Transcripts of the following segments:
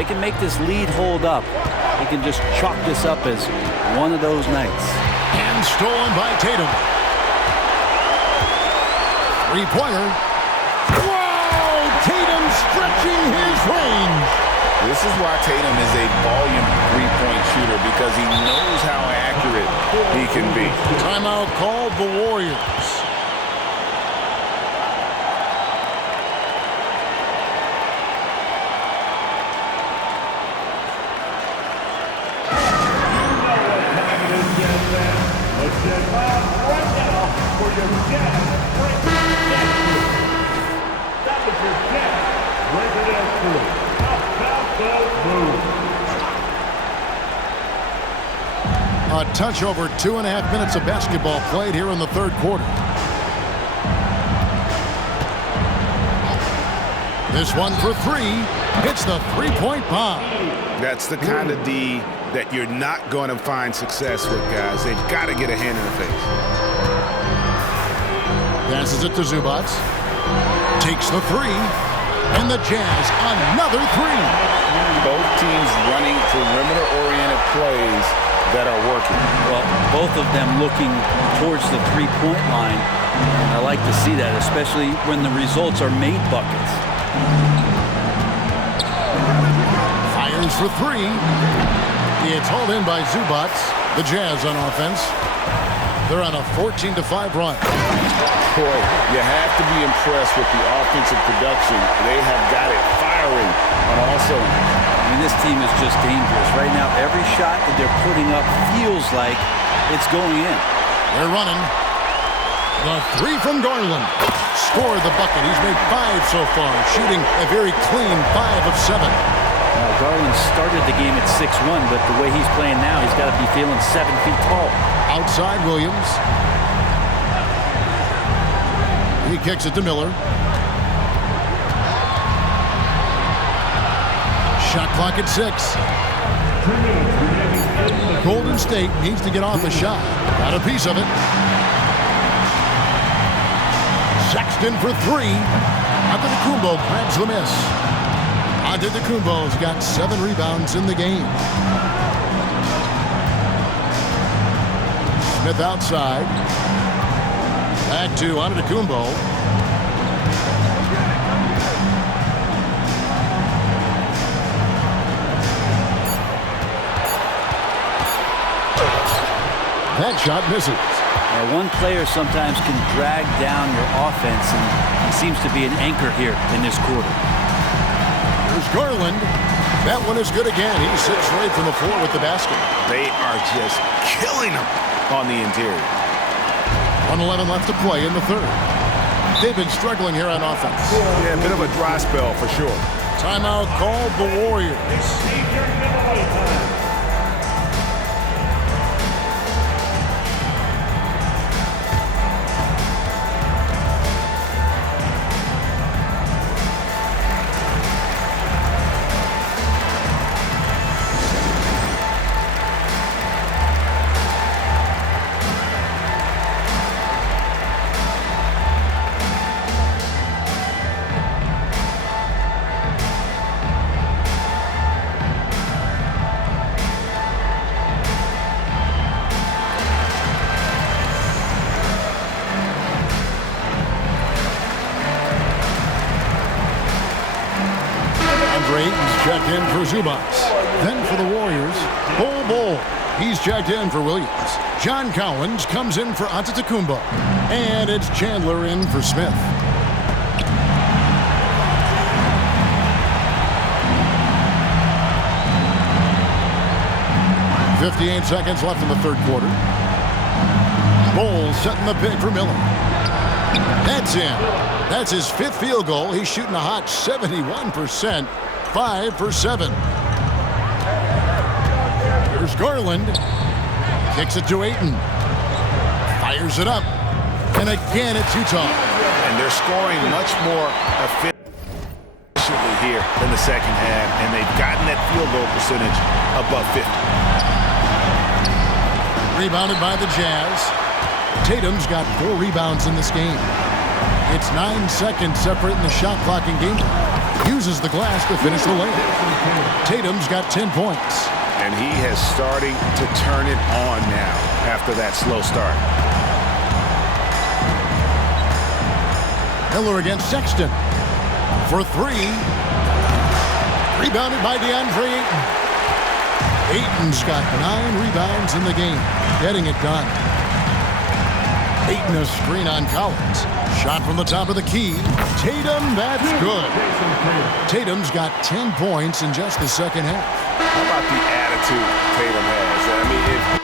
they can make this lead hold up, they can just chalk this up as one of those nights. And stolen by Tatum. Three-pointer. Whoa! Tatum stretching his range. This is why Tatum is a volume three-point shooter, because he knows how accurate he can be. Timeout called the Warriors. A touch over 2.5 minutes of basketball played here in the third quarter. This one for three. Hits the three-point bomb. That's the kind of D that you're not going to find success with, guys. They've got to get a hand in the face. Passes it to Zubac. Takes the three. And the Jazz, another three. Both teams running perimeter-oriented plays that are working. Well, both of them looking towards the three-point line. And I like to see that, especially when the results are made buckets. Fires for three. It's hauled in by Zubac. The Jazz on offense. They're on a 14-5 run. Boy, you have to be impressed with the offensive production. They have got it firing on all cylinders. I mean, this team is just dangerous. Right now, every shot that they're putting up feels like it's going in. They're running. The three from Garland. Scored the bucket. He's made 5 so far, shooting a very clean 5 of 7. Garland started the game at 6'1", but the way he's playing now, he's got to be feeling 7 feet tall. Outside Williams. He kicks it to Miller. Shot clock at 6. Golden State needs to get off a shot. Got a piece of it. Sexton for 3. Antetokounmpo grabs the miss. Antetokounmpo's got 7 rebounds in the game. Smith outside. Back to Antetokounmpo. That shot misses. Now, one player sometimes can drag down your offense, and he seems to be an anchor here in this quarter. Here's Garland. That one is good again. He sits right from the floor with the basket. They are just killing them on the interior. 1:11 left to play in the third. They've been struggling here on offense. Yeah, a bit of a dry spell for sure. Timeout called the Warriors. Checked in for Zubac. Then for the Warriors, Bol. He's checked in for Williams. John Collins comes in for Antetokounmpo. And it's Chandler in for Smith. .58 seconds left in the third quarter. Bol setting the pick for Miller. That's in. That's his 5th field goal. He's shooting a hot 71%. 5 for 7. Here's Garland. Kicks it to Ayton. Fires it up. And again, it's Utah. And they're scoring much more efficiently here in the second half. And they've gotten that field goal percentage above 50. Rebounded by the Jazz. Tatum's got 4 rebounds in this game. It's 9 seconds separating the shot clock and game. Uses the glass to finish the layup. Tatum's got 10 points. And he has starting to turn it on now after that slow start. Miller against Sexton. For three. Rebounded by DeAndre Ayton. Ayton's got 9 rebounds in the game. Getting it done. Ayton a screen on Collins. Shot from the top of the key. Tatum, that's good. Tatum's got 10 points in just the second half. How about the attitude Tatum has? I mean, he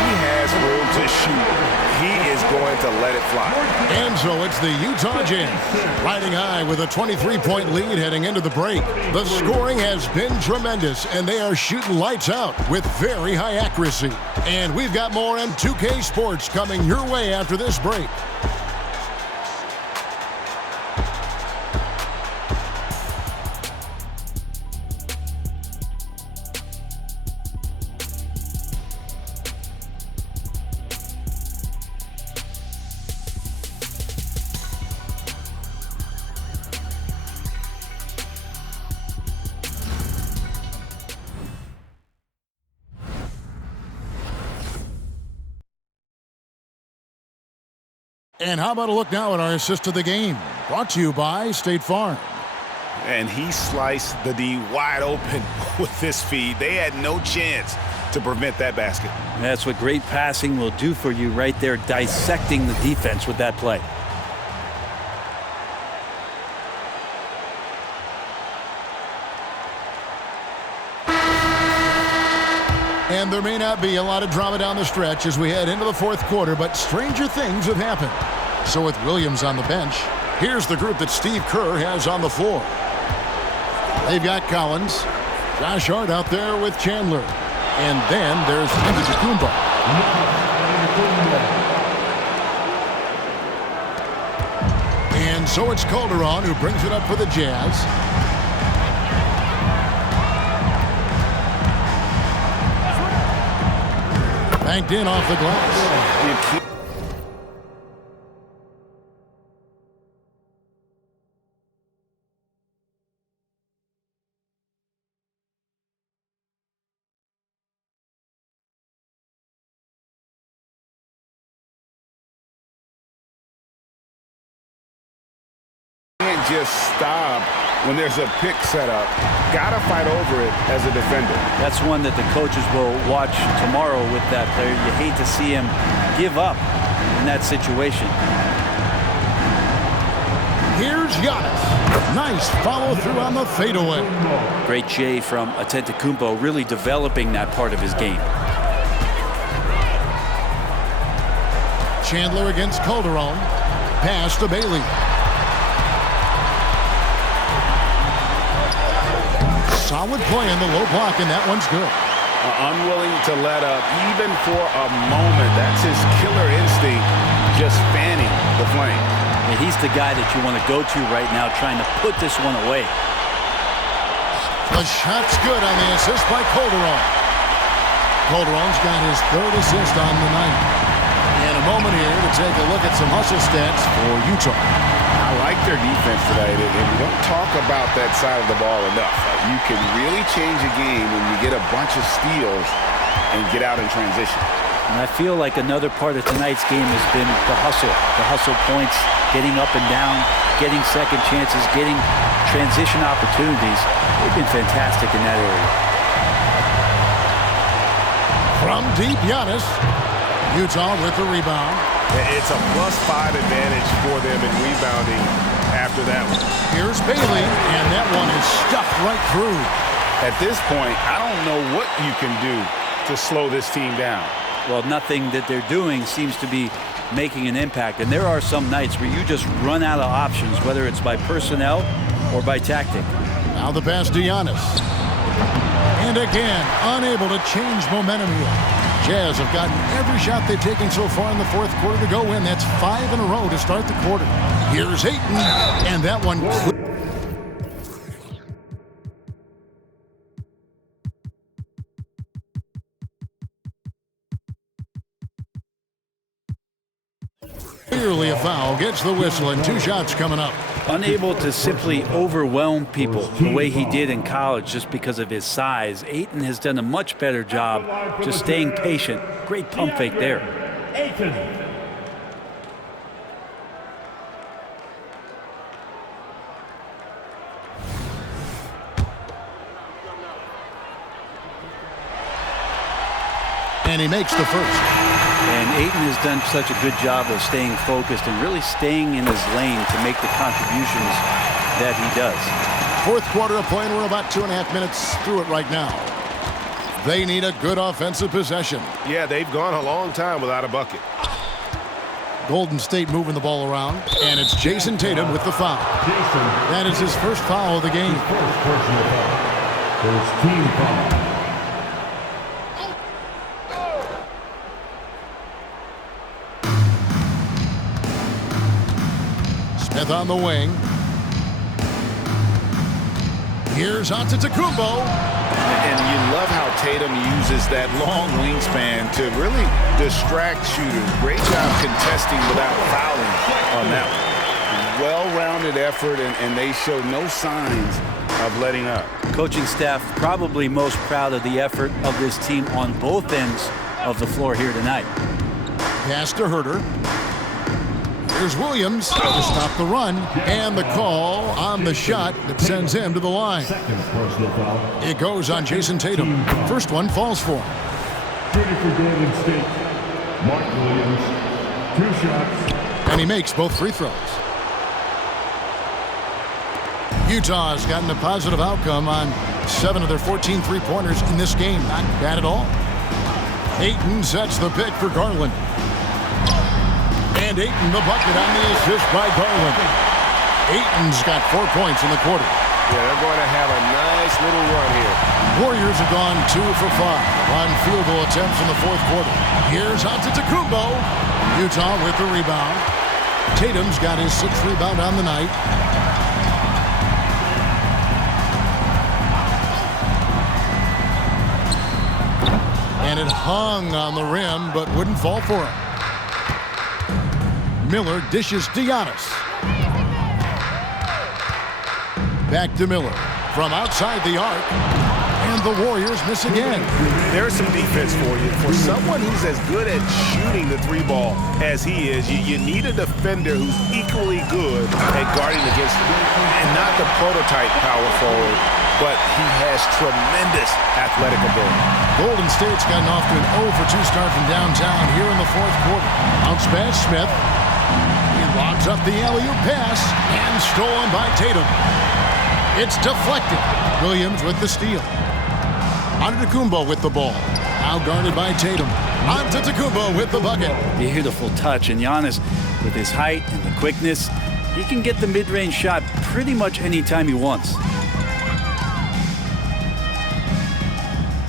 has room to shoot. He is going to let it fly. And so it's the Utah Jazz riding high with a 23-point lead heading into the break. The scoring has been tremendous, and they are shooting lights out with very high accuracy. And we've got more M2K Sports coming your way after this break. And how about a look now at our assist of the game? Brought to you by State Farm. And he sliced the D wide open with this feed. They had no chance to prevent that basket. That's what great passing will do for you right there, dissecting the defense with that play. And there may not be a lot of drama down the stretch as we head into the fourth quarter, but stranger things have happened. So with Williams on the bench, here's the group that Steve Kerr has on the floor. They've got Collins, Josh Hart out there with Chandler. And then there's Antetokounmpo. And so it's Calderon who brings it up for the Jazz. Banked in off the glass. Can't just stop when there's a pick set up. Gotta fight over it as a defender. That's one that the coaches will watch tomorrow with that player. You hate to see him give up in that situation. Here's Giannis. Nice follow through on the fadeaway. Great J from Antetokounmpo, really developing that part of his game. Chandler against Calderon. Pass to Bailey. Solid play in the low block, and that one's good. Unwilling to let up even for a moment. That's his killer instinct, just fanning the flame. And he's the guy that you want to go to right now, trying to put this one away. The shot's good on the assist by Calderon. Calderon's got his third assist on the night. And a moment here to take a look at some hustle stats for Utah. I like their defense tonight, and we don't talk about that side of the ball enough. You can really change a game when you get a bunch of steals and get out in transition. And I feel like another part of tonight's game has been the hustle points, getting up and down, getting second chances, getting transition opportunities. They've been fantastic in that area. From deep, Giannis. Utah with the rebound. It's a +5 advantage for them in rebounding after that one. Here's Bailey, and that one is stuffed right through. At this point, I don't know what you can do to slow this team down. Well, nothing that they're doing seems to be making an impact. And there are some nights where you just run out of options, whether it's by personnel or by tactic. Now the pass to Giannis. And again, unable to change momentum here. Jazz have gotten every shot they've taken so far in the fourth quarter to go in. That's 5 in a row to start the quarter. Here's Ayton, and that one clearly a foul. Gets the whistle, and 2 shots coming up. Unable to simply overwhelm people the way he did in college just because of his size. Ayton has done a much better job just staying patient. Great pump fake there. And he makes the first. And Ayton has done such a good job of staying focused and really staying in his lane to make the contributions that he does. Fourth quarter of play, and we're about 2.5 minutes through it right now. They need a good offensive possession. Yeah, they've gone a long time without a bucket. Golden State moving the ball around, and it's Jason Tatum with the foul. That is his first foul of the game. First personal foul. First team foul. Smith on the wing. Here's Antetokounmpo. And you love how Tatum uses that long wingspan to really distract shooters. Great job contesting without fouling on that one. Well-rounded effort, and they show no signs of letting up. Coaching staff probably most proud of the effort of this team on both ends of the floor here tonight. Pass to Herter. Here's Williams to stop the run, and the call on the shot that sends him to the line. Second personal foul. It goes on Jason Tatum. First one falls for him. Ready for Golden State. Mark Williams. 2 shots. And he makes both free throws. Utah's gotten a positive outcome on 7 of their 14 three-pointers in this game. Not bad at all. Ayton sets the pick for Garland. And Ayton the bucket on the assist by Garland. Ayton's got 4 points in the quarter. Yeah, they're going to have a nice little run here. Warriors have gone 2 for 5 on field goal attempts in the fourth quarter. Here's Antetokounmpo. Utah with the rebound. Tatum's got his 6th rebound on the night. And it hung on the rim, but wouldn't fall for him. Miller dishes to Giannis. Back to Miller from outside the arc. And the Warriors miss again. There's some defense for you. For someone who's as good at shooting the 3-ball as he is, you need a defender who's equally good at guarding against him. And not the prototype power forward, but he has tremendous athletic ability. Golden State's gotten off to an 0 for 2 start from downtown here in the fourth quarter. Bounce pass, Smith. He lobs up the alley-oop pass and stolen by Tatum. It's deflected. Williams with the steal. Antetokounmpo with the ball. Now guarded by Tatum. Antetokounmpo with the bucket. Beautiful touch. And Giannis, with his height and the quickness, he can get the mid-range shot pretty much anytime he wants.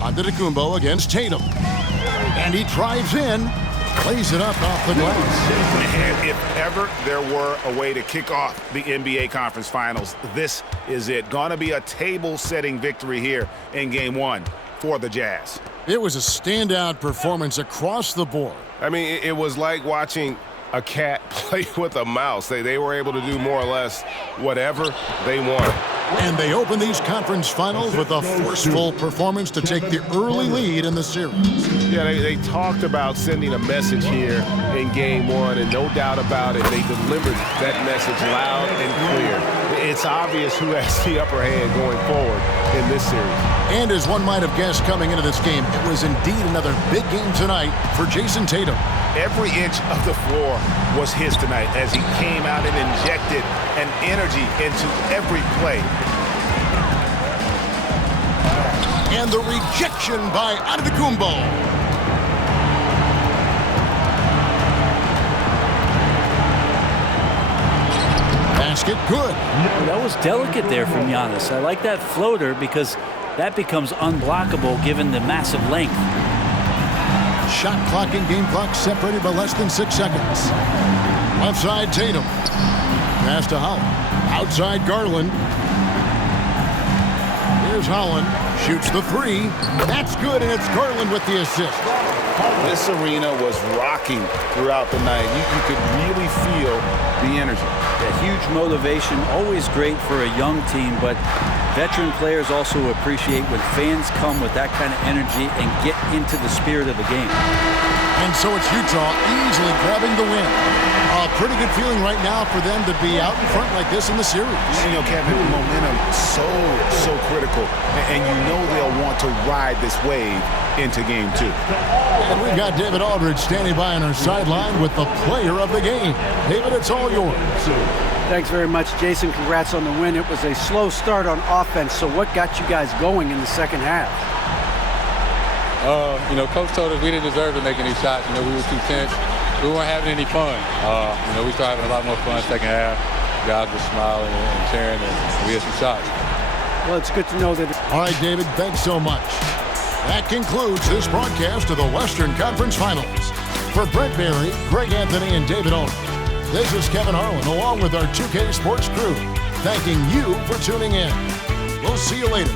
Antetokounmpo against Tatum. And he drives in. Plays it up off the glass. And if ever there were a way to kick off the NBA Conference Finals, this is it. Gonna be a table-setting victory here in Game 1 for the Jazz. It was a standout performance across the board. I mean, it was like watching a cat play with a mouse. They were able to do more or less whatever they wanted. And they open these conference finals with a forceful performance to take the early lead in the series. Yeah, they talked about sending a message here in Game 1, and no doubt about it, they delivered that message loud and clear. It's obvious who has the upper hand going forward in this series. And as one might have guessed coming into this game, it was indeed another big game tonight for Jason Tatum. Every inch of the floor was his tonight as he came out and injected an energy into every play. And the rejection by Antetokounmpo. basket. Good. Well, that was delicate there from Giannis. I like that floater because that becomes unblockable given the massive length. Shot clock and game clock separated by less than 6 seconds. Left side, Tatum. Pass to Holland. Outside, Garland. Here's Holland. Shoots the three. That's good, and it's Garland with the assist. This arena was rocking throughout the night. You could really feel the energy. A huge motivation, always great for a young team, but veteran players also appreciate when fans come with that kind of energy and get into the spirit of the game. And so it's Utah easily grabbing the win. A pretty good feeling right now for them to be out in front like this in the series. You know, Kevin, momentum so critical. And you know they'll want to ride this wave into game 2. And we've got David Aldridge standing by on our sideline with the player of the game. David, it's all yours. Thanks very much, Jason. Congrats on the win. It was a slow start on offense, so what got you guys going in the second half? You know, Coach told us we didn't deserve to make any shots. You know, we were too tense. We weren't having any fun. You know, we started having a lot more fun second half. Guys were smiling and cheering, and we had some shots. Well, it's good to know that. All right, David, thanks so much. That concludes this broadcast of the Western Conference Finals. For Brent Berry, Greg Anthony, and David Aldridge, this is Kevin Harlan along with our 2K Sports crew, thanking you for tuning in. We'll see you later.